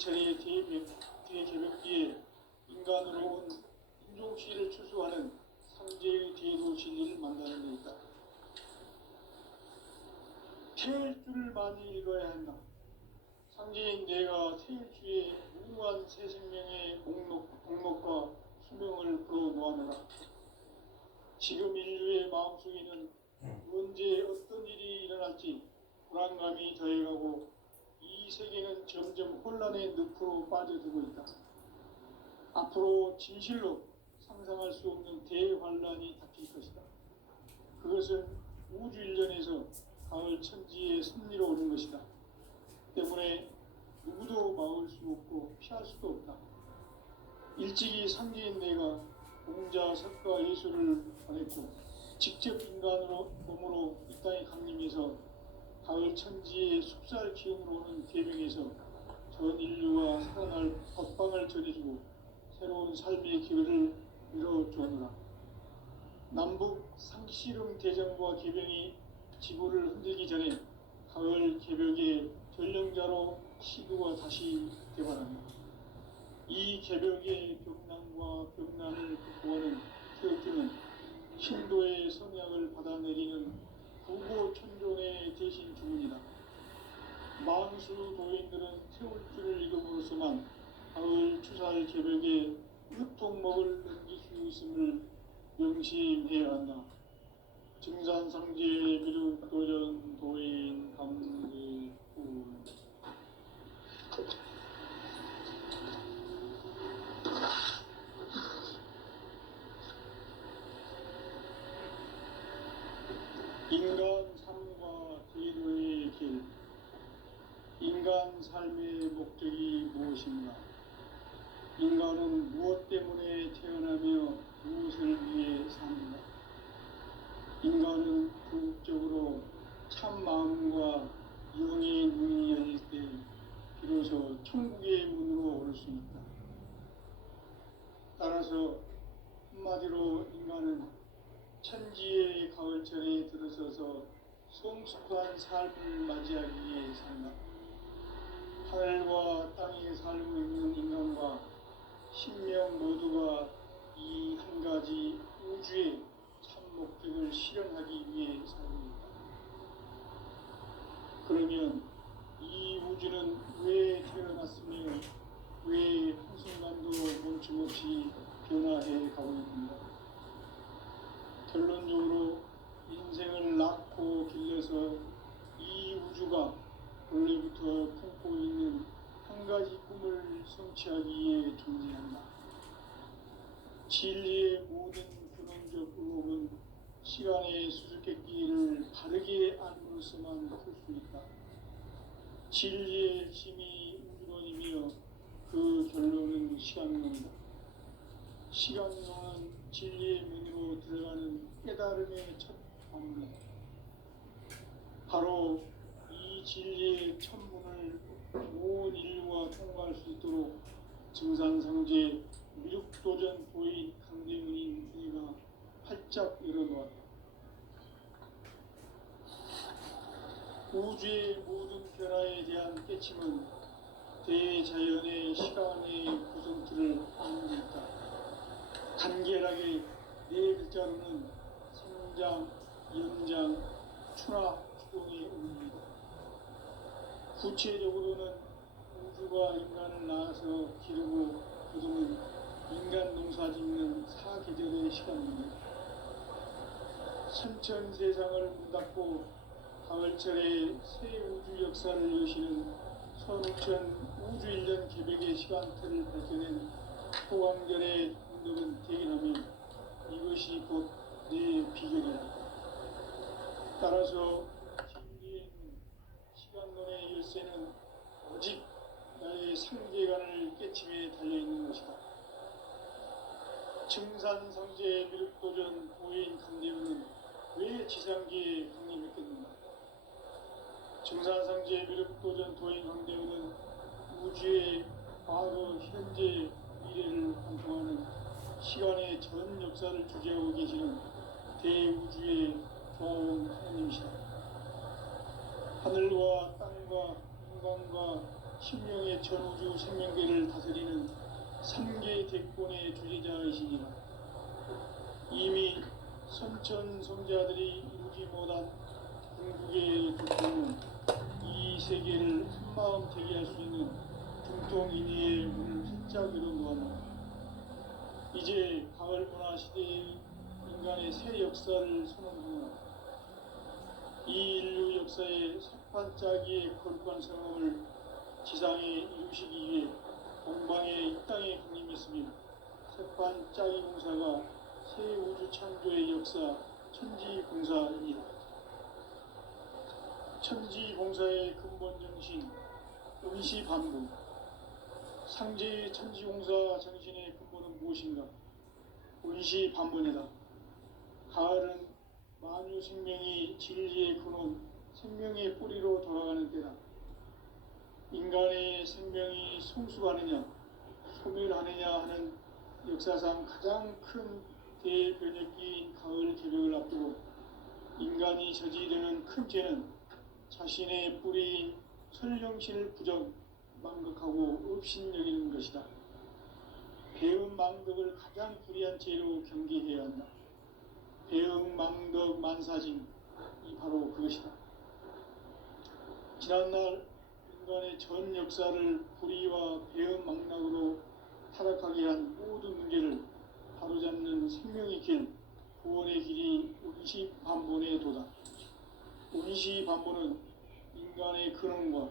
차례 대개벽기에 인간으로 온 인종시를 추수하는 상제의 대도 진리를 만나는 데 있다. 태일주를 많이 읽어야 한다. 상제인 내가 태일주의 무궁한 새 생명의 목록과 수명을 풀어놓아노라. 지금 인류의 마음속에는 언제 어떤 일이 일어날지 불안감이 더해가고 이 세계는 점점 혼란의 늪으로 빠져들고 있다. 앞으로 진실로 상상할 수 없는 대환란이 닥칠 것이다. 그것은 우주 일련에서 가을 천지의 섭리로 오는 것이다. 때문에 누구도 막을 수 없고 피할 수도 없다. 일찍이 상제인 내가 공자, 석가, 예수를 보냈고 직접 인간으로 몸으로 이 땅에 강림해서 가을 천지의 숲살 기운으로 오는 계명에서 전 인류가 살아날 법방을 전해주고 새로운 삶의 기회를 열어주느라. 남북 상씨름 대전과 계병이 지구를 흔들기 전에 가을 개벽의 전령자로 시구가 다시 개발한다. 이 개벽의 벽난과 벽난을 극복하는 태극기는 신도의 성약을 받아내리는 부고천존의 대신 주문이다. 만수 도인들은 태울주를 읽음으로써만 가을 추살 개벽에 으통먹을 넘길 수 있음을 명심해야 한다. 증산상제 미륵도전 도인 감리군. 인간 삶과 제도의 길. 인간 삶의 목적이 무엇인가? 인간은 무엇 때문에 태어나며 무엇을 위해 사는가? 인간은 궁극적으로 참 마음과 영의 눈이 열릴 때 비로소 천국의 문으로 오를 수 있다. 따라서 한마디로 인간은 천지의 가을철에 들어서서 성숙한 삶을 맞이하기 위해 산다. 하늘과 땅에 살고 있는 인간과 신명 모두가 이 한 가지 우주의 참 목적을 실현하기 위해 살고 있다. 그러면 이 우주는 왜 태어났으며 왜 한순간도 멈춤없이 변화해 가고 있는가? 결론적으로 인생을 낳고 길러서 이 우주가 원래부터 품고 있는 한 가지 꿈을 성취하기 위해 존재한다. 진리의 모든 근원적 의혹은 시간의 수수께끼를 바르게 알므로서만 풀 수 있다. 진리의 힘이 우주론이며 그 결론은 시간론이다. 시간론은 진리의 문으로 들어가는 깨달음의 첫 방문. 바로 이 진리의 첫 문을 온 인류가 통과할 수 있도록 증산상제 미륵도전 도인 강대문인 내가 활짝 열어놓았다. 우주의 모든 변화에 대한 깨침은 대자연의 시간의 구성틀을 하는 데 있다. 간결하게 네 글자로는 성장, 연장, 추락, 추동의 의미이다. 구체적으로는 우주가 인간을 낳아서 기르고 거두는 인간 농사 짓는 사계절의 시간입니다. 선천 세상을 문 닫고 가을철에 새 우주 역사를 여시는 선우천 우주일년 개벽의 시간틀을 밝혀낸 호광절의 운동은 대견하며 이것이 곧 내 비결이다. 따라서 진리의 눈, 시간론의 열쇠는 오직 나의 상계관을 깨침에 달려있는 것이다. 증산상제 미륵도전 도인 강대문은 왜 지상계에 강림했겠는가? 증산상제 미륵도전 도인 강대문은 우주의 과거, 현재, 미래를 관통하는 시간의 전 역사를 주재하고 계시는 대우주의 조화원 하나님이시다. 하늘과 땅과 인간과 신명의 전우주 생명계를 다스리는 3개 대권의 주제자이시니라. 이미 선천성자들이 이루지 못한 궁극의 도통은 이 세계를 한마음 되게 할 수 있는 중통인의의 문을 활짝 열어놓았노라. 이제 가을 문화 시대의 인간의 새 역사를 선언하노라. 이 인류 역사의 석판짜기의 거룩한 성험을 지상에 이루시기 위해 동방의 이 땅에 강림했으며 석판짜기 공사가 새 우주 창조의 역사 천지공사이니라. 천지공사의 근본 정신 운시반복. 상제의 천지공사 정신의 근본은 무엇인가? 운시반복이다. 가을은 만유 생명이 진리의 근원, 생명의 뿌리로 돌아가는 때다. 인간의 생명이 성숙하느냐, 소멸하느냐 하는 역사상 가장 큰 대변혁기인 가을 개벽을 앞두고 인간이 저지르는 큰 죄는 자신의 뿌리인 설령신을 부정, 망극하고 업신여기는 것이다. 배음 망덕을 가장 불의한 죄로 경계해야 한다. 배음 망덕 만사징이 바로 그것이다. 지난날 인간의 전 역사를 불의와 배음 망락으로 타락하게 한 모든 문제를 바로잡는 생명의 길, 구원의 길이 운시반본의 도다. 운시반본은 인간의 근원과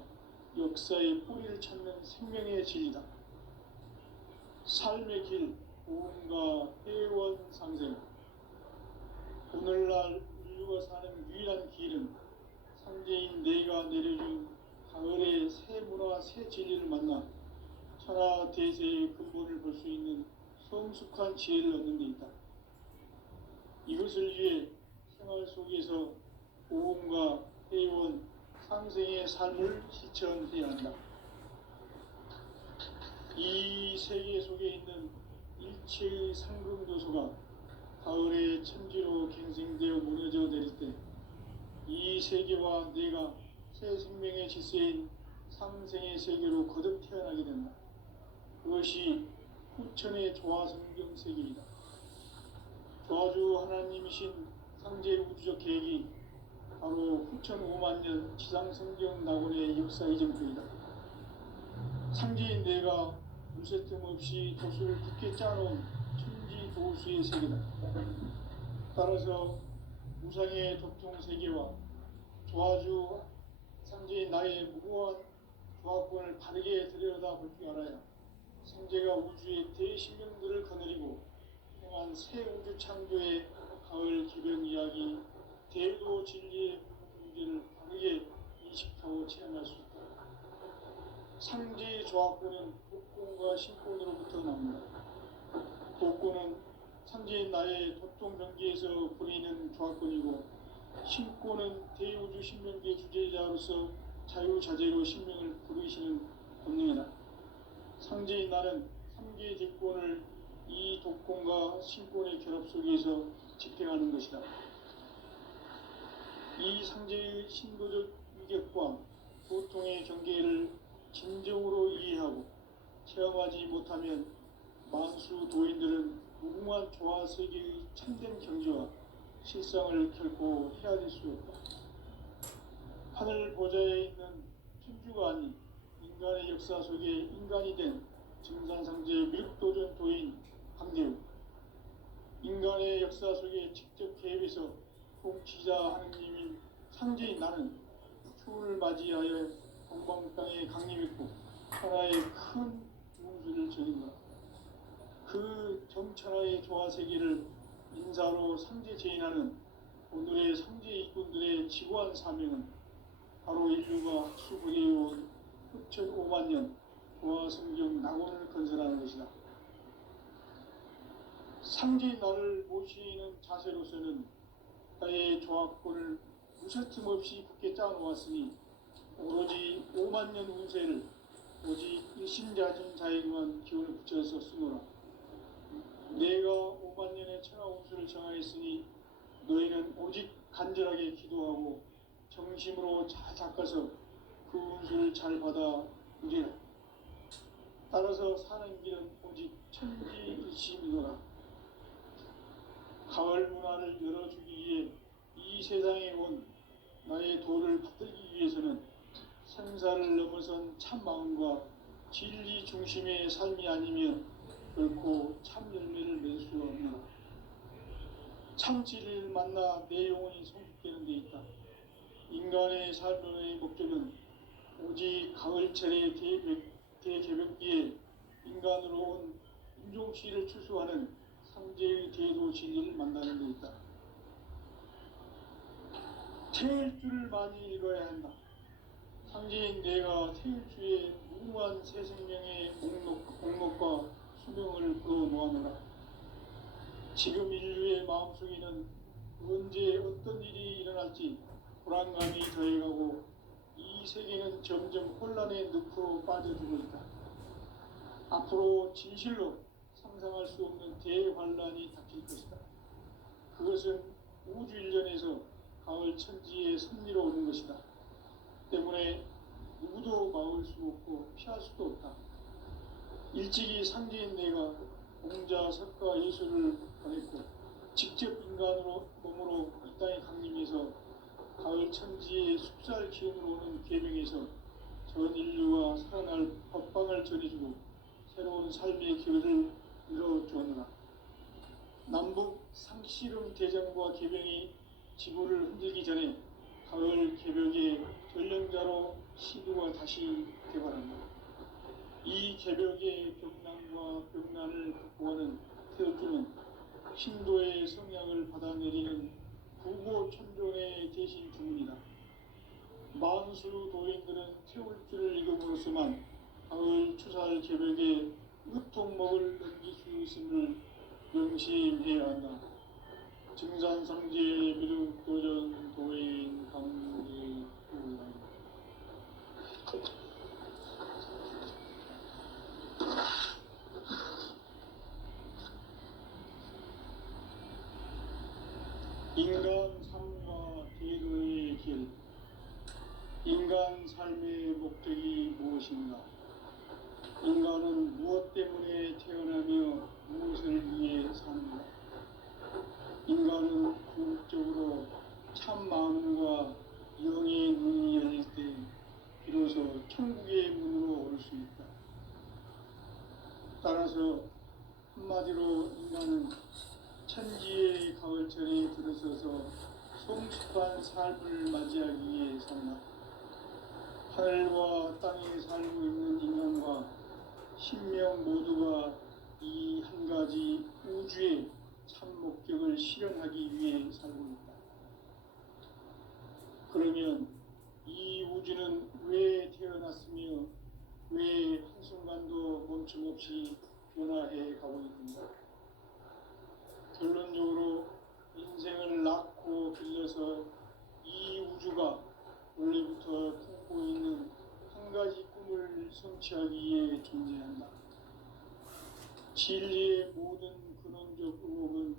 역사의 뿌리를 찾는 생명의 진리다. 삶의 길, 보험과 회원 상생. 오늘날 인류가 사는 유일한 길은 상제인 내가 내려준 가을의 새 문화, 새 진리를 만나 천하 대세의 근본을 볼 수 있는 성숙한 지혜를 얻는 데 있다. 이것을 위해 생활 속에서 보험과 회원, 상생의 삶을 실천해야 한다. 이 세계 속에 있는 일체의 상금 요소가 가을의 천지로 갱생되어 무너져 내릴 때 이 세계와 내가 새 생명의 질서인 상생의 세계로 거듭 태어나게 된다. 그것이 후천의 조화성경 세계이다. 조화주 하나님이신 상제 우주적 계획이 바로 후천 5만 년 지상성경 낙원의 역사 이정표이다. 상제인 내가 무쇠 틈 없이 도수를 굳게 짜놓은 천지 도수의 세계다. 따라서 무상의 도통 세계와 조화주 상제인 나의 무고한 조화권을 바르게 들여다볼 줄 알아야 상제가 우주의 대신령들을 거느리고 행한 새 우주 창조의 가을 개벽 이야기, 대도 진리의 문제를 바르게 인식하고 체험할 수 있다. 상제의 조화권은 복권과 신권으로부터 나옵니다. 복권은 상제인 나의 도통 경계에서 보이는 조화권이고, 신권은 대우주 신명계 주제자로서 자유자재로 신명을 부르시는 본능이다. 상제인 나는 3개의 대권을 이 독권과 신권의 결합 속에서 집행하는 것이다. 이 상제의 신도적 위격과 보통의 경계를 진정으로 이해하고 체험하지 못하면 만수 도인들은 무궁한 조화 세계의 참된 경지와 실상을 결코 헤아릴 수 없다. 하늘 보좌에 있는 천주가 아닌 인간의 역사 속에 인간이 된 증산상제 밀도전 도인 강대우, 인간의 역사 속에 직접 개입해서 통치자 하느님인 상제인 나는 추운을 맞이하여 동방 땅에 강림했고 천하의 큰 문수를 저긴다. 그 정천하의 조화세계를 인사로 상제 제인하는 오늘의 상제 일꾼들의 지구한 사명은 바로 인류가 수부해온 후천 5만 년 조화성경 낙원을 건설하는 것이다. 상제인 나를 모시는 자세로서는 나의 조합권을 무쇠틈 없이 굳게 짜놓았으니 오로지 5만 년 운세를 오직 일심자진 자에게만 기운을 붙여서 쓰노라. 내가 5만 년의 천하 운수를 정하였으니 너희는 오직 간절하게 기도하고 정심으로 잘 닦아서 그 운수를 잘 받아 이래라. 따라서 사는 길은 오직 천지일심이더라. 가을 문화를 열어주기 위해 이 세상에 온 나의 도를 받들기 위해서는 생사를 넘어선 참 마음과 진리 중심의 삶이 아니면 결코 참 열매를 맺을 수 없노라. 참 진리를 만나 내 영혼이 성숙되는 데 있다. 인간의 삶의 목적은 오직 가을철의 대개벽기에 인간으로 온 인종시를 추수하는 상제의 대도 진리를 만나는 데 있다. 태일주를 많이 읽어야 한다. 상제인 내가 태일주의 무궁한 새 생명의 목록과 수명을 그어 놓아노라. 지금 인류의 마음속에는 언제 어떤 일이 일어날지 불안감이 더해가고 이 세계는 점점 혼란의 늪으로 빠져들고 있다. 앞으로 진실로 상상할 수 없는 대환란이 닥칠 것이다. 그것은 우주 일련에서 가을 천지의 섭리로 오는 것이다. 때문에 누구도 막을 수 없고 피할 수도 없다. 일찍이 상제인 내가 공자, 석가, 예수를 보냈고 직접 인간으로 몸으로 이 땅에 강림해서 가을 천지의 숲살 기운으로 오는 계명에서 전 인류가 살아날 법방을 전해주고 새로운 삶의 길을 열어주었노라. 남북 상씨름 대전과 계명이 지구를 흔들기 전에 가을 개벽의 전령자로 시두가 다시 개발한다. 이 개벽의 벽난과 벽난을 극복하는 태극주는 신도의 성향을 받아내리는 부고천종의 대신 주문이다. 만수 도인들은 태울주를 읽음으로써만 가을 추살 개벽의 으통목을 넘길 수 있음을 명심해야 한다. 증산상제 미륵도전 도인 강제 인간 삶과 계도의 길. 인간 삶의 목적이 무엇인가? 인간은 무엇 때문에 태어나며 무엇을 위해 삽니다. 인간은 궁극적으로 참 마음과 영의 눈이 열릴 때 비로소 천국의 문으로 올 수 있다. 따라서 한마디로 인간은 천지의 가을철에 들어서서 성숙한 삶을 맞이하기 위해 산다. 하늘과 땅에 살고 있는 인간과 신명 모두가 이 한 가지 우주의 참 목적을 실현하기 위해 살고 있다. 그러면 이 우주는 왜 태어났으며 왜 한순간도 멈춤없이 변화해 가고 있는가? 결론적으로 인생을 낳고 길러서 이 우주가 원래부터 품고 있는 한 가지 꿈을 성취하기 위해 존재한다. 진리의 모든 근원적 의혹은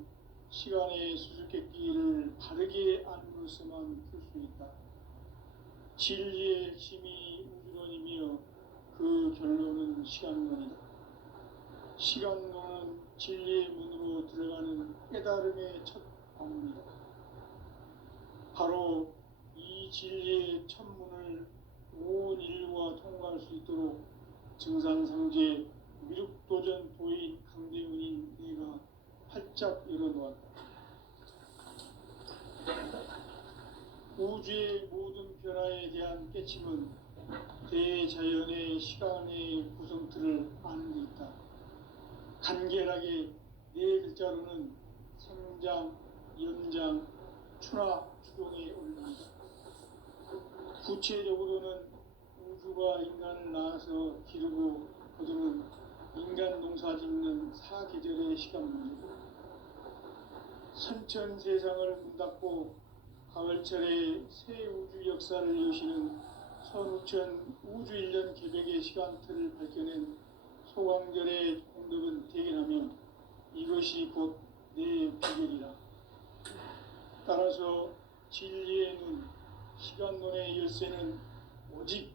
시간의 수수께끼를 바르게 안으로서만 풀 수 있다. 진리의 핵심이 우주론이며 그 결론은 시간론이다. 시간론은 진리의 문으로 들어가는 깨달음의 첫 방문이다. 바로 이 진리의 첫 문을 온 인류가 통과할 수 있도록 증산상제 미륵도전 도인 강대훈인 내가 활짝 열어놓았다. 우주의 모든 변화에 대한 깨침은 대자연의 시간의 구성틀을 아는 데 있다. 간결하게 네 글자로는 생장, 연장, 추나 추동에 올립니다. 구체적으로는 우주가 인간을 낳아서 기르고 거두는 인간 농사 짓는 사계절의 시간 문제고, 선천 세상을 문 닫고 가을철에 새 우주 역사를 여시는 선우천 우주 일년 개벽의 시간틀을 밝혀낸 소광절의 공덕은 대견하며 이것이 곧 내 비결이라. 따라서 진리의 눈, 시간론의 열쇠는 오직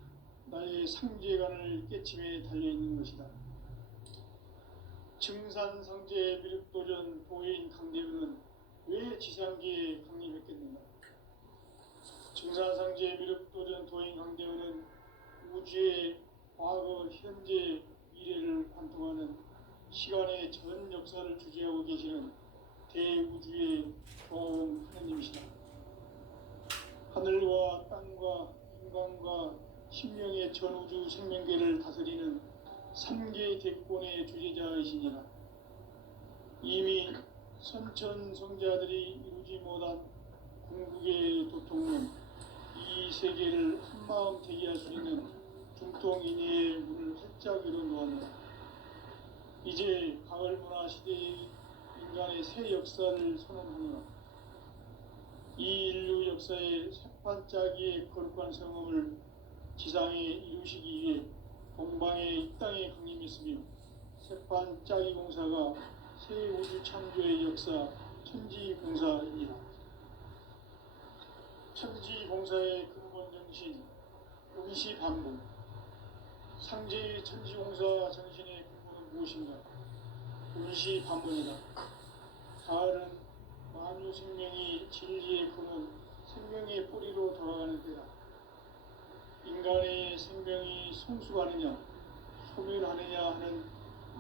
나의 상제관을 깨침에 달려있는 것이다. 증산상제 미륵도전 도인 강대우는 왜 지상기에 강림했겠는가? 증산상제 미륵도전 도인 강대우는 우주의 과거, 현재, 미래를 관통하는 시간의 전 역사를 주재하고 계시는 대우주의 조화원 하느님이시다. 하늘과 땅과 인간과 신명의 전우주 생명계를 다스리는 3개 대권의 주제자이시니라. 이미 선천성자들이 이루지 못한 궁극의 도통은 이 세계를 한마음 되게 할 수 있는 중통인의의 문을 활짝 열어놓았다. 이제 가을 문화 시대의 인간의 새 역사를 선언하노라. 이 인류 역사의 새판짜기의 거룩한 성험을 지상에 이루시기 위해 동방의 이 땅에 강림했으며 새판짜기 공사가 새 우주 창조의 역사 천지공사이니라. 천지공사의 근본 정신 응시반복. 상제의 천지공사 정신의 근본은 무엇인가? 응시반복이다. 가을은 만유 생명이 진리의 근원, 생명의 뿌리로 돌아가는 때다. 인간의 생명이 성숙하느냐, 소멸하느냐 하는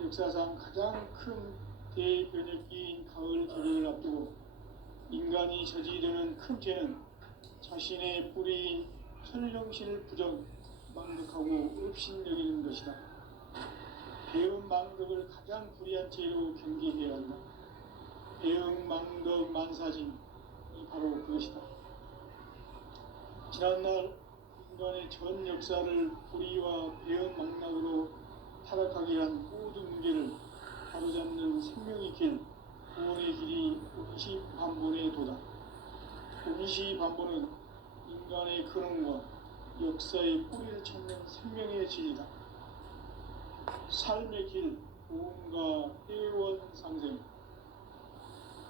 역사상 가장 큰 대변혁기인 가을 계절을 앞두고 인간이 저지르는 큰 죄는 자신의 뿌리인 천령신을 부정, 망덕하고 업신여기는 것이다. 배음 망덕을 가장 불의한 죄로 경계해야 한다. 배음 망덕 만사진이 바로 그것이다. 지난날 인간의 전 역사를 불의와 배음 망락으로 타락하게 한 모든 문제를 바로잡는 생명의 길, 구원의 길이 응시반본의 도다. 응시반본은 인간의 근원과 역사의 뿌리를 찾는 생명의 진리다. 삶의 길, 보험과 회원 상생.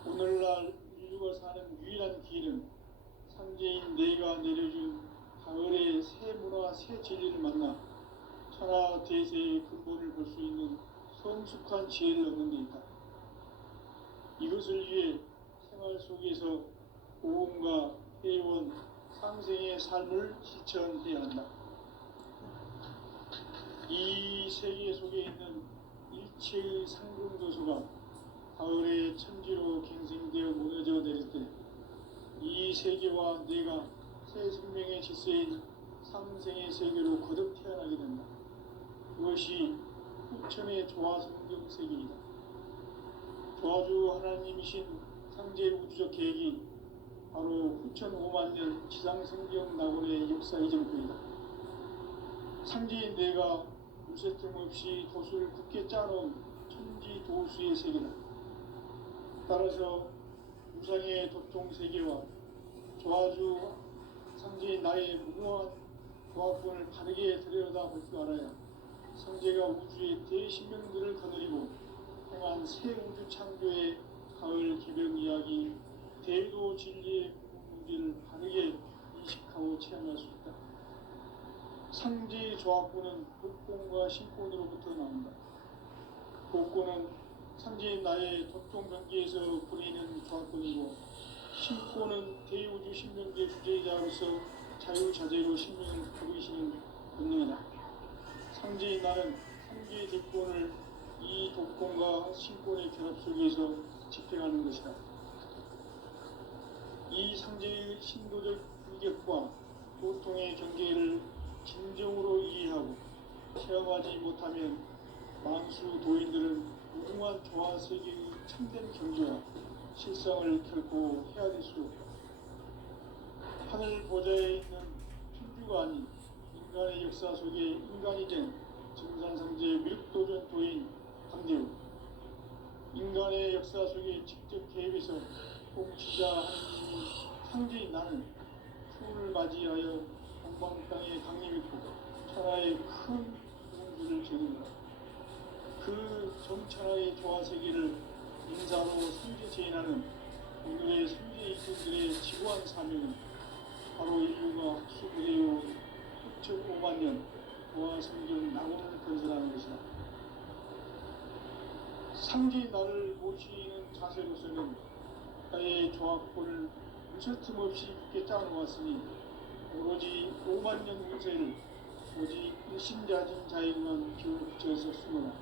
오늘날 인류가 사는 유일한 길은 상제인 내가 내려준 가을의 새 문화, 새 진리를 만나 천하 대세의 근본을 볼 수 있는 성숙한 지혜를 얻는 데 있다. 이것을 위해 생활 속에서 보험과 회원, 상생의 삶을 실천해야 한다. 이 세계 속에 있는 일체의 상승도수가 가을의 천지로 갱생되어 무너져 내릴 때 이 세계와 내가 새 생명의 질서인 상생의 세계로 거듭 태어나게 된다. 그것이 후천의 조화성경 세계이다. 조화주 하나님이신 상제 우주적 계획이 바로 후천 5만 년 지상성경 낙원의 역사 이정표이다. 상제인 내가 무쇠 틈 없이 도수를 굳게 짜놓은 천지 도수의 세계다. 따라서 우상의 도통 세계와 조화주 상제인 나의 무모한 조합권을 바르게 들여다볼 줄 알아야 상제가 우주의 대신명들을 거느리고 행한 새 우주 창조의 가을 개변 이야기, 대도 진리의 문제를 바르게 인식하고 체험할 수 있다. 상제의 조합권은 복권과 신권으로부터 나온다. 복권은 상제인 나의 도통 경계에서 부리는 조합권이고, 신권은 대우주 신명계 주제자로서 자유자재로 신명을 부르시는 본능이다. 상제인 나는 상계의 대권을 이 독권과 신권의 결합 속에서 집행하는 것이다. 이 상제의 신도적 인격과 보통의 경계를 진정으로 이해하고 체험하지 못하면 만수 도인들은 무궁한 조화 세계의 참된 경계와 실상을 결코 헤아릴 수 없다. 하늘 보좌에 있는 천주가 아닌 인간의 역사 속에 인간이 된 증산상제 미륵도전 도인 강대우. 인간의 역사 속에 직접 개입해서 통치자 하느님이 상제인 나는 추운을 맞이하여 동방 땅에 강림했고 천하의 큰 공주를 지는다. 그 정천하의 조화세계를 인사로 상제 제인하는 오늘의 상제 이꾼들의 지구한 사명은 바로 인류가 수부되어 6,500만 년 도와 섬기는 낙원을 건설하는 것이다. 상제의 나를 모시는 자세로서는 나의 조합권을 무서틈 없이 굳게 짜놓았으니 오로지 5만 년 운세를 오직 일심자진 자에게만 비워붙여서 쓰노라.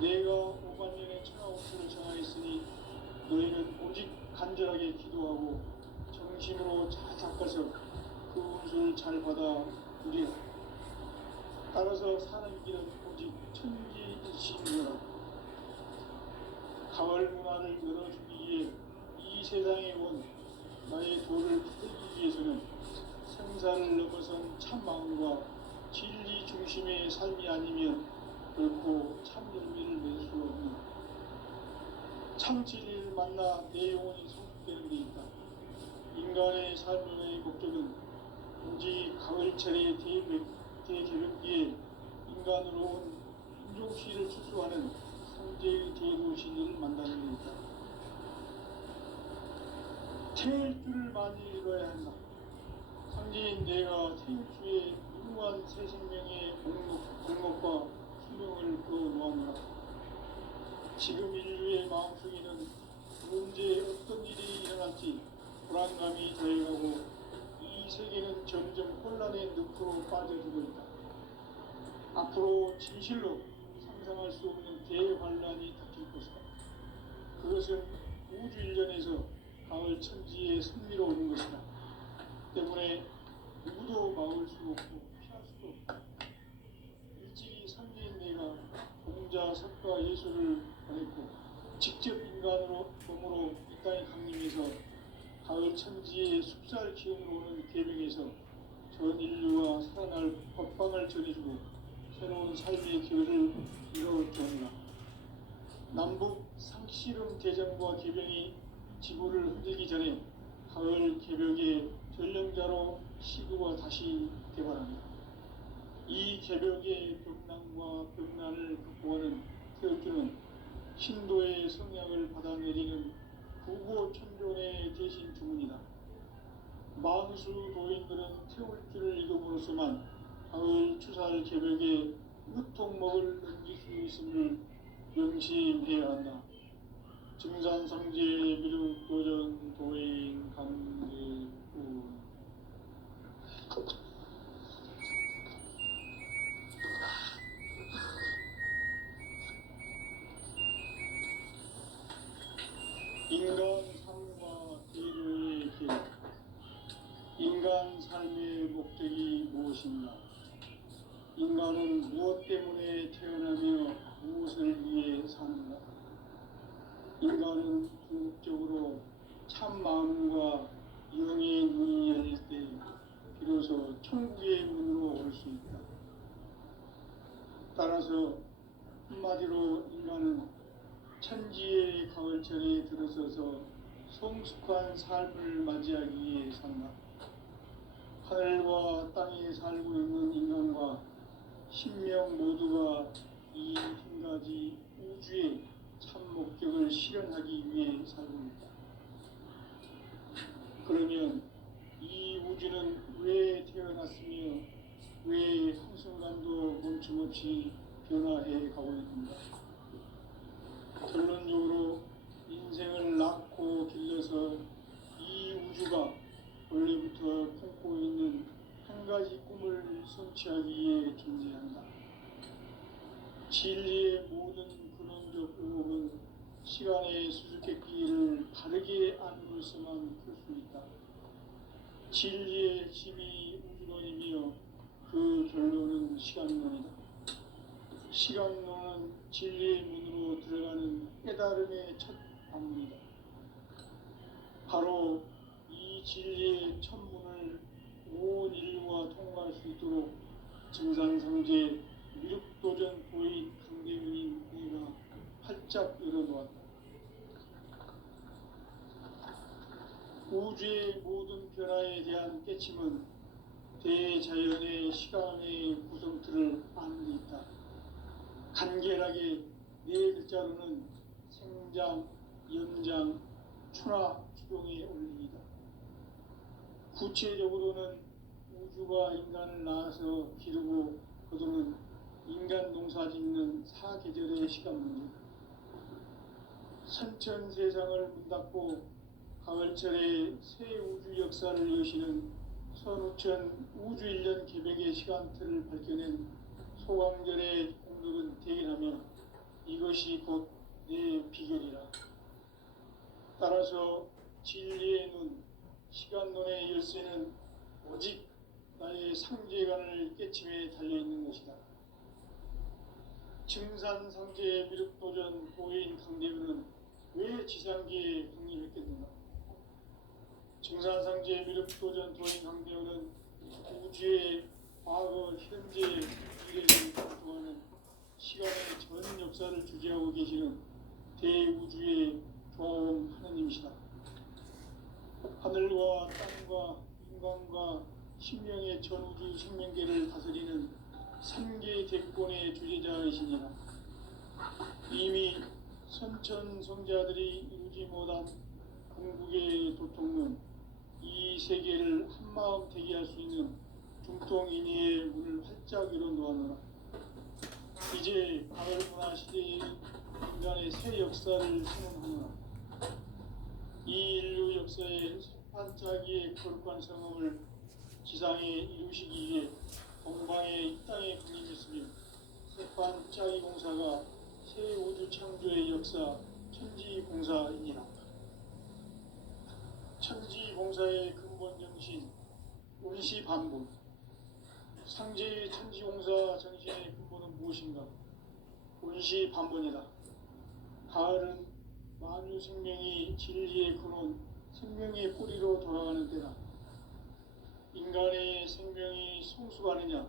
내가 5만 년의 천하운수를 정하였으니 너희는 오직 간절하게 기도하고 정심으로 잘 닦아서 그 운수를 잘 받아 누리라. 따라서 사는 길은 오직 천지일심이라. 가을 문화를 열어주기 위해 이 세상에 온 나의 도를 풀기 위해서는 생사를 넘어선 참마음과 진리 중심의 삶이 아니면 결코 참 열매를 낼 수 없는 참 진리를 만나 내 영혼이 성숙되는 데 있다. 인간의 삶의 목적은 오직 가을철의 대개벽기에 인간으로 온 인종시를 추수하는 성제의 대도 진리를 만나는 데 있다. 태일 줄을 많이 읽어야 한다. 상제인 내가 태일주의 무궁한 새 생명의 목록과 수명을 그어놓았노라. 지금 인류의 마음속에는 언제 어떤 일이 일어날지 불안감이 더해가고 이 세계는 점점 혼란의 늪으로 빠져들고 있다. 앞으로 진실로 상상할 수 없는 대환란이 닥칠 것이다. 그것은 우주 일련에서 가을 천지의 승리로 오는 것이다. 때문에 누구도 막을 수 없고 피할 수도 없다. 일찍이 상제인 내가 공자, 석가, 예수를 보냈고 직접 인간으로 몸으로 이 땅에 강림해서 가을 천지의 숲살 기운으로 오는 계명에서 전 인류와 살아날 법방을 전해주고 새로운 삶의 길을 이뤄주었노라. 남북 상씨름 대전과 개병이 지구를 흔들기 전에 가을 개벽의 전령자로 시구가 다시 개발합니다. 이 개벽의 벽난과 벽난을 극복하는 태울주는 신도의 성약을 받아내리는 구고천존의 대신 주문이다. 만수 도인들은 태울주를 읽음으로써만 가을 추살 개벽의 으통목을 넘길 수 있음을 명심해야 한다. 증산상제 미륵도전 도인 강제군 인간 삶과 대도의 길. 인간 삶의 목적이 무엇인가? 인간은 무엇 때문에 태어나며 무엇을 위해 사는가? 인간은 궁극적으로 참 마음과 영의 눈이 열릴 때 비로소 천국의 문으로 올 수 있다. 따라서 한마디로 인간은 천지의 가을철에 들어서서 성숙한 삶을 맞이하기 위해 산다. 하늘과 땅에 살고 있는 인간과 신명 모두가 이 한 가지 우주의 참 목적을 실현하기 위해 살고 있다. 그러면 이 우주는 왜 태어났으며 왜 한순간도 멈춤없이 변화해 가고 있는가? 결론적으로 인생을 낳고 길러서 이 우주가 원래부터 품고 있는 한 가지 꿈을 성취하기 위해 존재한다. 진리의 모든 근원적 의혹은 시간의 수수께끼를 바르게 안으로서만 풀 수 있다. 진리의 핵심이 우주론이며 그 결론은 시간론이다. 시간론은 진리의 문으로 들어가는 깨달음의 첫 방문이다. 바로 이 진리의 첫 문을 온 인류가 통과할 수 있도록 증산상제 미륵도전 도인 강대문인 내가 활짝 열어놓았다. 우주의 모든 변화에 대한 깨침은 대자연의 시간의 구성틀을 아는 데 있다. 간결하게 네 글자로는 생장, 연장, 추나 추동의 원리이다. 구체적으로는 우주가 인간을 낳아서 기르고 거두는 인간 농사 짓는 사계절의 시간 문제. 선천 세상을 문 닫고 가을철에 새 우주 역사를 여시는 선우천 우주 1년 개백의 시간틀을 밝혀낸 소강절의 공덕은 대견하며 이것이 곧 내 비결이라. 따라서 진리의 눈, 시간론의 열쇠는 오직 나의 상제관을 깨침에 달려있는 것이다. 증산상제의 미륵도전 보혜인 강대우는 왜 지상계에 강림했겠는가? 증산상제의 미륵도전 도인 강대우는 우주의 과거, 현재, 미래를 관통하는 시간의 전 역사를 주재하고 계시는 대우주의 조화원 하느님이시다. 하늘과 땅과 인간과 신명의 전우주 생명계를 다스리는 3개 대권의 주제자이시니라. 이미 선천성자들이 이루지 못한 궁극의 도통론, 이 세계를 한마음 되게 할 수 있는 중통인의의 문을 활짝 열어 놓아노라. 이제 가을 문화 시대의 인간의 새 역사를 선언하노라. 이 인류 역사의 반짝이의 거룩한 성험을 지상에 이루시기 위해 동방의 이 땅에 강림했으며 새반짝이 공사가 새 우주 창조의 역사 천지공사이니라. 천지공사의 근본 정신 운시반복. 상제의 천지공사 정신의 근본은 무엇인가? 운시반복이다. 가을은 만유 생명이 진리의 근원, 생명의 뿌리로 돌아가는 때다. 인간의 생명이 성숙하느냐,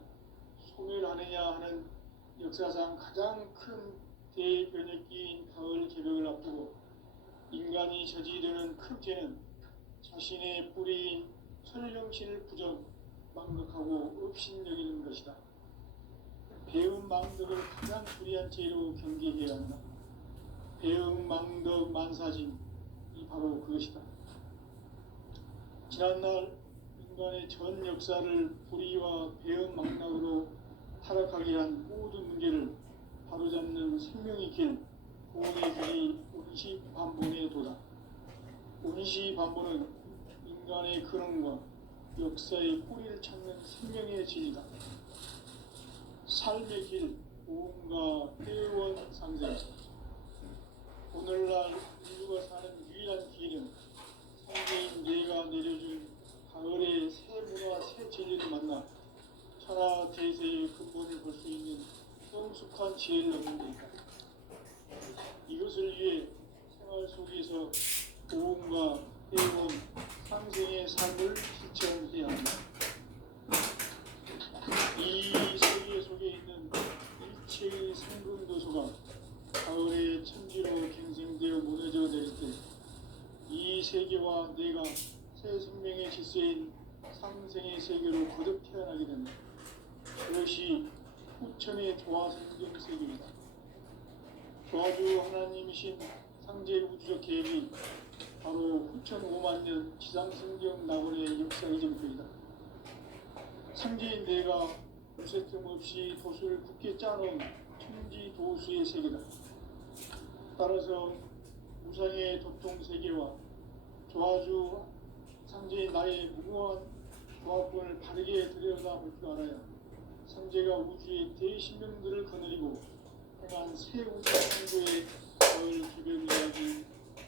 소멸하느냐 하는 역사상 가장 큰 대변혁기인 가을 개벽을 앞두고 인간이 저지르는 큰 죄는 자신의 뿌리인 설령신을 부정, 망극하고 업신여기는 것이다. 배음 망덕을 가장 불의한 죄로 경계해야 한다. 배음 망덕 만사진이 바로 그것이다. 지난날 인간의 전 역사를 불의와 배음 망락으로 타락하게 한 모든 문제를 바로잡는 생명의 길, 구원의 길이 운시반본의 도다. 운시반본은 인간의 근원과 역사의 뿌리를 찾는 생명의 진리다. 삶의 길, 보험과 회원 상생. 오늘날 인류가 사는 유일한 길은 상제인 내가 내려준 가을의 새 문화, 새 진리를 만나 천하 대세의 근본을 볼 수 있는 성숙한 지혜를 얻는 데이다. 이것을 위해 생활 속에서 보험과 회원, 상생의 삶을 실천해야 한다. 이 세계 속에 있는 일체의 상금도소가 가을의 천지로 갱생되어 무너져 내릴 때 이 세계와 내가 새 생명의 질서인 상생의 세계로 거듭 태어나게 된다. 그것이 후천의 조화성경 세계이다. 조화주 하나님이신 상제 우주적 계획이 바로 후천 5만년 지상성경 낙원의 역사 이정표이다. 상제인 내가 무쇠 틈 없이 도수를 굳게 짜놓은 천지 도수의 세계다. 따라서 우상의 도통 세계와 조화주 상제인 나의 무모한 조합권을 바르게 들여다볼 줄 알아야 상제가 우주의 대신명들을 거느리고 행한 새 우주 창조의 가을 개벽이라기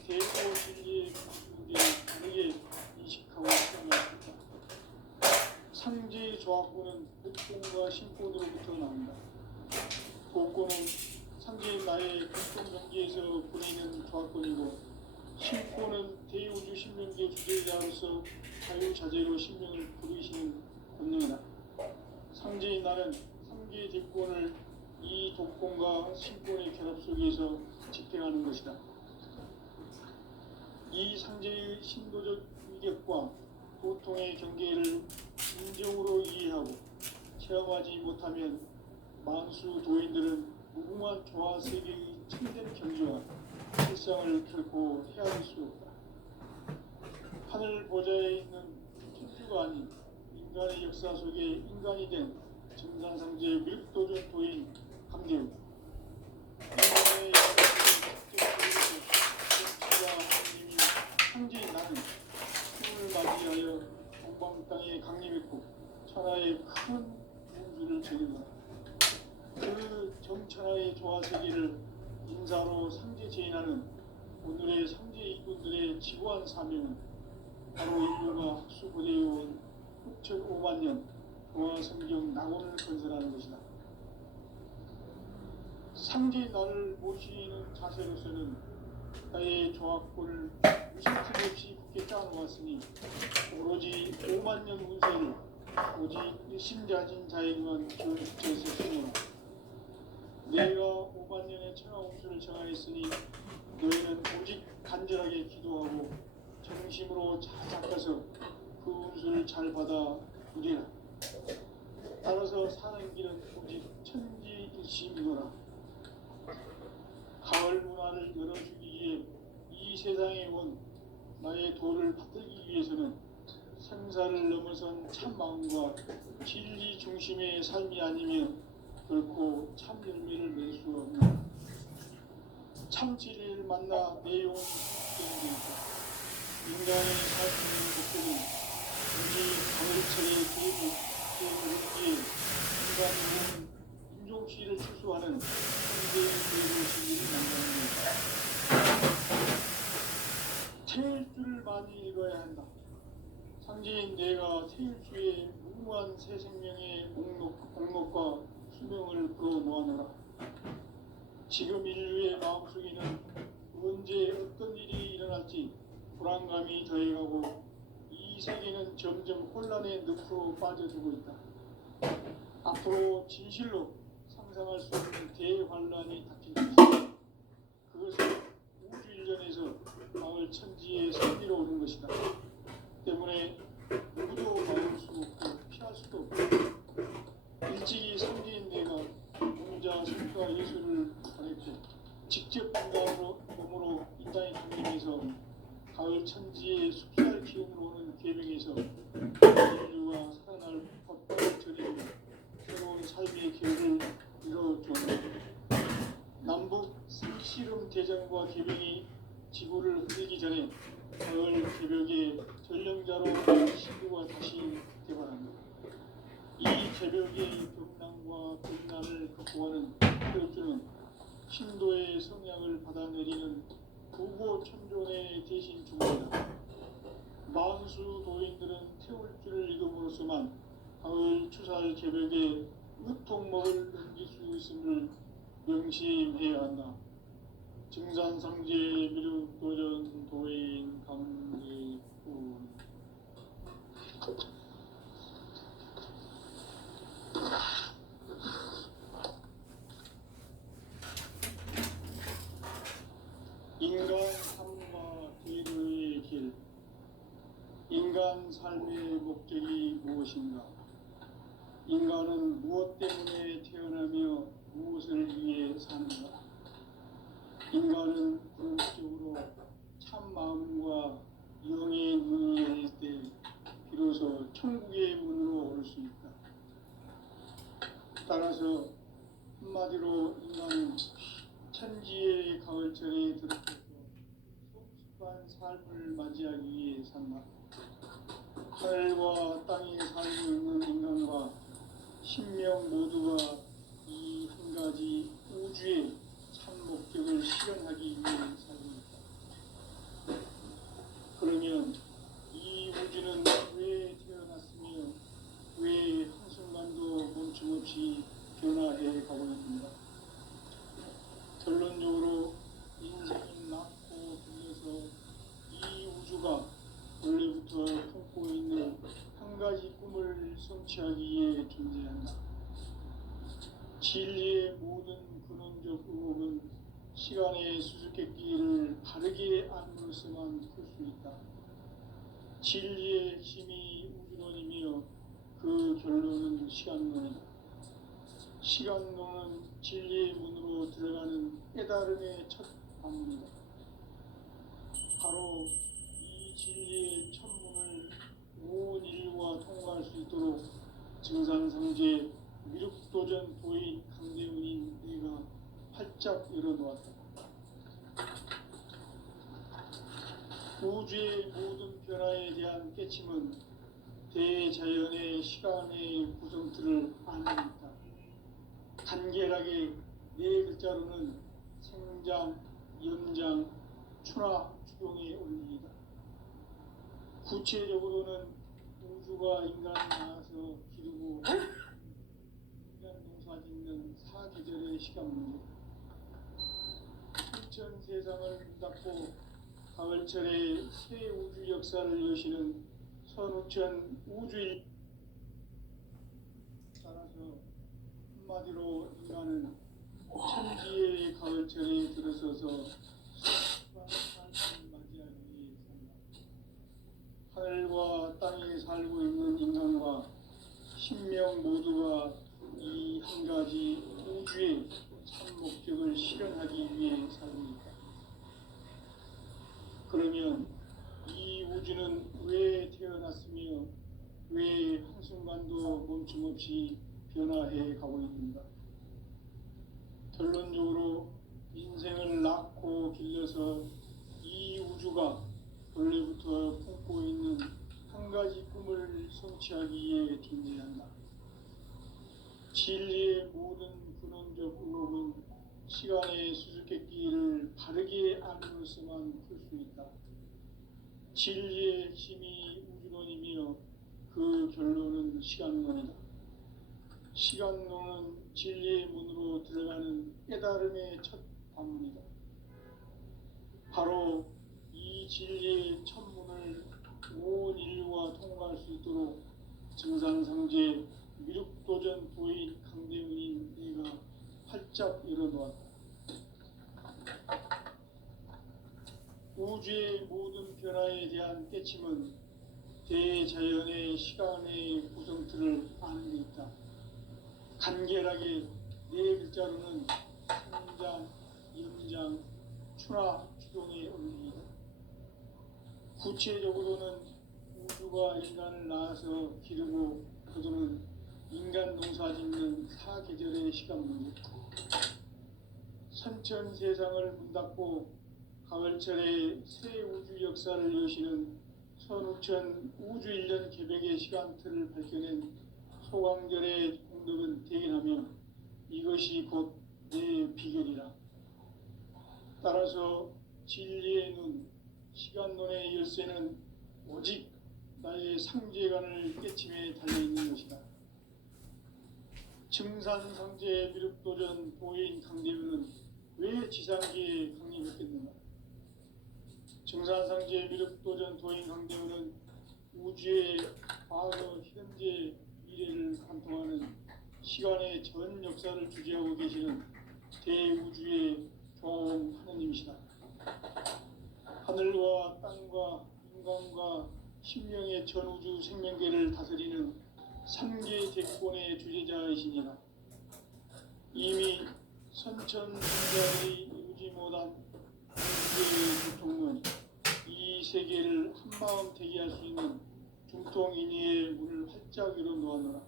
대고 진리의 무게를 다르게 인식하고 수행할 수 있다. 상제의 조합권은 복권과 신권으로부터 나온다. 복권은 상제인 나의 공통 경계에서 보내는 조합권이고 신권은 대우주 신명계 주제자로서 자유자재로 신명을 부르시는 권능이다. 상제인 나는 3개의 대권을 이 독권과 신권의 결합 속에서 집행하는 것이다. 이 상제의 신도적 위격과 고통의 경계를 진정으로 이해하고 체험하지 못하면 만수 도인들은 무궁한 조화세계의 참된 경지와 실상을 결코 헤아릴 수 없다. 하늘 보좌에 있는 천주가 아닌 인간의 역사 속에 인간이 된 정산상제의 밀도전 도인 강대우. 인간의 역사 속에 정치가 하나님이 상제인 나는 힘을 맞이하여 동방 땅에 강림했고 천하의 큰 운수를 적인다. 그 정천하의 조화세계를 인사로 상제 제인하는 오늘의 상제 일꾼들의 지구한 사명은 바로 인류가 학수고대해온 6,500만 년 조화성경 낙원을 건설하는 것이다. 상제 나를 모시는 자세로서는 나의 조합권을 무슨 없이 굳게 짜놓았으니 오로지 5만 년 운세를 오직 일심자진 자에게만 주어서 쓰노라. 내가 5만 년의 천하 운수를 정하였으니 너희는 오직 간절하게 기도하고 정심으로 잘 잡아서 그 운수를 잘 받아 누리라. 따라서 사는 길은 오직 천지일심이노라. 가을 문화를 열어주기 위해 이 세상에 온 나의 도를 받들기 위해서는 생사를 넘어선 참 마음과 진리 중심의 삶이 아니면 결코 참 열매를 낼 수 없는 참 진리를 만나 내 영혼이 회복되는 것이다. 인간의 삶의 목적은 우리 가을철의 계획에 인간은 인종시를 추수하는 현대의 계획의 진리를 만나는 것이다. 태일주를 많이 읽어야 한다. 상제인 내가 태일주의 무궁한 새 생명의 목록과 수명을 끌어놓아노라. 지금 인류의 마음속에는 언제 어떤 일이 일어날지 불안감이 더해가고 이 세계는 점점 혼란의 늪으로 빠져들고 있다. 앞으로 진실로 상상할 수 없는 대환란이 닥칠 것이다. 그것은 우주 일련에서 마을 천지의 선비로 오는 것이다. 때문에 누구도 막을 수 없고 피할 수도 없고 일찍이 상제인 내가 공자 성과 예술을 발했고 직접 몸으로 이 땅에 강림해서 가을 천지의 숲살 기운으로 오는 계명에서 인류가 살아날 법을 전해주며 새로운 삶의 계획을 이뤄주었다. 남북 상씨름 대전과 계명이 지구를 흔들기 전에 가을 개벽의 전령자로 신부가 다시 개발합니다. 이 개벽의 병난과 병난을 극복하는 태울주는 신도의 성향을 받아내리는 부고 천존의 대신 주문이다. 만수 도인들은 태울주를 읽음으로써만 가을 추살 개벽의 무통목을 넘길 수 있음을 명심해야 한다. 증산상제 미륵도전 도인 강대훈. 인간 삶과 대도의 길. 인간 삶의 목적이 무엇인가? 인간은 무엇 때문에 태어나며 무엇을 위해 사는가? 인간은 궁극적으로 참 마음과 영의 눈이 열릴 때 비로소 천국의 문으로 올 수 있다. 따라서 한마디로 인간은 천지의 가을철에 들어서서 성숙한 삶을 맞이하기 위해 산다. 하늘과 땅에 살고 있는 인간과 신명 모두가 이 한 가지 우주의 참 목적을 실현하기 위해 살고 있다. 그러면 이 우주는 왜 태어났으며 왜 한순간도 멈춤없이 변화해 가고 있는가? 결론적으로 인생은 낳고 들려서 이 우주가 원래부터 품고 있는 한 가지 꿈을 성취하기 위해 존재한다. 진리의 모든 근원적 의혹은 시간의 수수께끼를 바르게 알므로서만 풀 수 있다. 진리의 핵심이 우주론이며 그 결론은 시간론이다. 시간론은 진리의 문으로 들어가는 깨달음의 첫 방문이다. 바로 이 진리의 첫 문을 온 인류가 통과할 수 있도록 증산상제 미륵도전 도인 강대훈인 내가 활짝 열어놓았다. 우주의 모든 변화에 대한 깨침은 대자연의 시간의 구성틀을 아는 있다. 간결하게 네 글자로는 생장, 연장, 추나, 추동의 원리이다. 구체적으로는 우주가 인간을 낳아서 기르고 인간 농사 짓는 사계절의 시간 문제, 천천 세상을 문 닫고 가을철에 새 우주 역사를 여시는 선우천 우주일. 따라서 한마디로 인간은 천지의 가을철에 들어서서 삶을 맞이하기 위해 산다. 하늘과 땅에 살고 있는 인간과 신명 모두가 이 한 가지 우주의 참 목적을 실현하기 위해 살고 있다. 그러면 이 우주는 왜 태어났으며 왜 한순간도 멈춤없이 변화해 가고 있는가? 결론적으로 인생을 낳고 길러서 이 우주가 원래부터 품고 있는 한 가지 꿈을 성취하기 위해 존재한다. 진리의 모든 근원적 의혹은 시간의 수수께끼를 바르게 알므로서만 풀 수 있다. 진리의 핵심이 우주론이며 그 결론은 시간론이다. 시간론은 진리의 문으로 들어가는 깨달음의 첫 관문이다. 바로 이 진리의 첫 문을 온 인류가 통과할 수 있도록 증산상제 미륵도전 도인 강대훈인 내가 활짝 열어놓았다. 우주의 모든 변화에 대한 깨침은 대자연의 시간의 구성틀을 아는 데 있다. 간결하게 네 글자로는 생장, 연장, 추나, 추동의 원리이다. 구체적으로는 우주가 인간을 낳아서 기르고 거두는 인간 농사 짓는 사계절의 시간 문제, 선천 세상을 문 닫고 가을철에 새 우주 역사를 여시는 선우천 우주 1년 개백의 시간틀을 밝혀낸 소광절의 공덕은 대견하며 이것이 곧 내 비결이라. 따라서 진리의 눈, 시간론의 열쇠는 오직 나의 상제관을 깨침에 달려있는 것이다. 증산상제 미륵도전 도인 강대훈은 왜 지상기에 강림했겠는가? 증산상제 미륵도전 도인 강대훈은 우주의 과거, 현재, 미래를 관통하는 시간의 전 역사를 주재하고 계시는 대우주의 종 하느님이시다. 하늘과 땅과 인간과 신명의 전우주 생명계를 다스리는 3계 대권의 주제자이시니라. 이미 선천성자의 이루지 못한 우주의 교통론, 이 세계를 한마음 되게 할 수 있는 중통인의의 문을 활짝 열어놓았노라.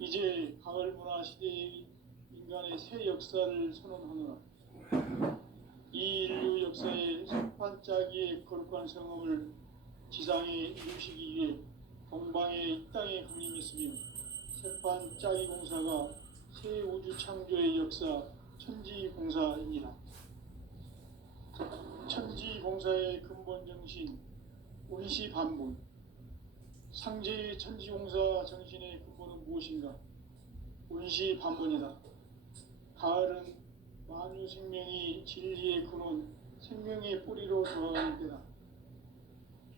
이제 가을 문화 시대의 인간의 새 역사를 선언하노라. 이 인류 역사의 석판짜기의 거룩한 성업을 지상에 이루시기 위해 동방의 이 땅에 강림했으며 석판짜기 공사가 새 우주 창조의 역사 천지공사입니다. 천지공사의 근본 정신 운시반분, 상제의 천지공사 정신의 근본은 무엇인가? 운시반분이다. 가을은 만유 생명이 진리의 근원, 생명의 뿌리로 돌아가는 때다.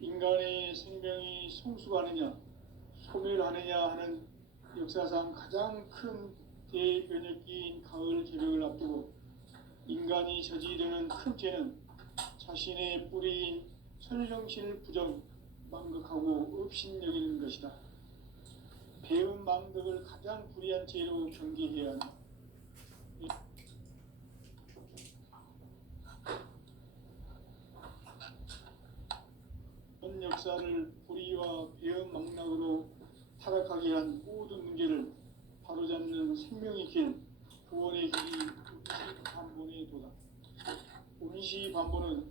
인간의 생명이 성숙하느냐, 소멸하느냐 하는 역사상 가장 큰 대변혁기인 가을 개벽을 앞두고 인간이 저지르는 큰 죄는 자신의 뿌리인 설정신을 부정, 망극하고 업신여기는 것이다. 배운 망덕을 가장 불의한 죄로 경계해야 한다. 전 역사를 불의와 것이다. 운시 반보는